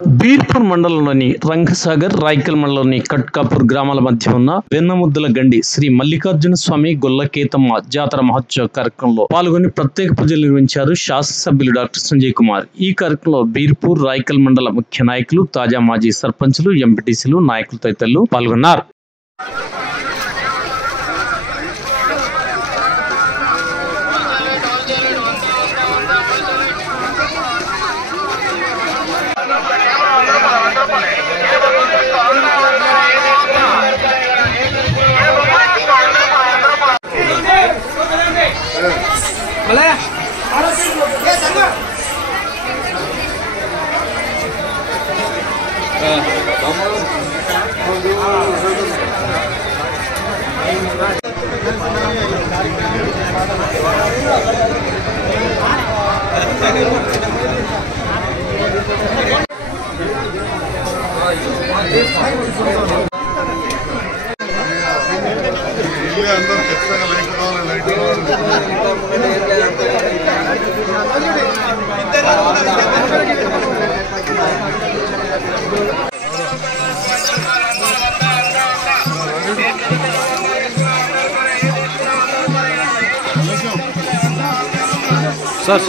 బీర్పూర్ మండలంలోని రంగసాగర్, రాయకల్ మండలంలోని కట్కాపూర్ గ్రామాల మధ్య ఉన్న వెన్నముద్దల గండి శ్రీ మల్లికార్జున స్వామి గొల్లకేతమ్మ జాతర మహోత్సవ కార్యక్రమంలో పాల్గొని ప్రత్యేక పూజలు నిర్వహించారు శాసనసభ్యులు డాక్టర్ సంజయ్ కుమార్. ఈ కార్యక్రమంలో బీర్పూర్, రాయకల్ మండల ముఖ్య నాయకులు, తాజా మాజీ సర్పంచులు, ఎంపీటీసీలు, నాయకులు తదితరులు పాల్గొన్నారు. सर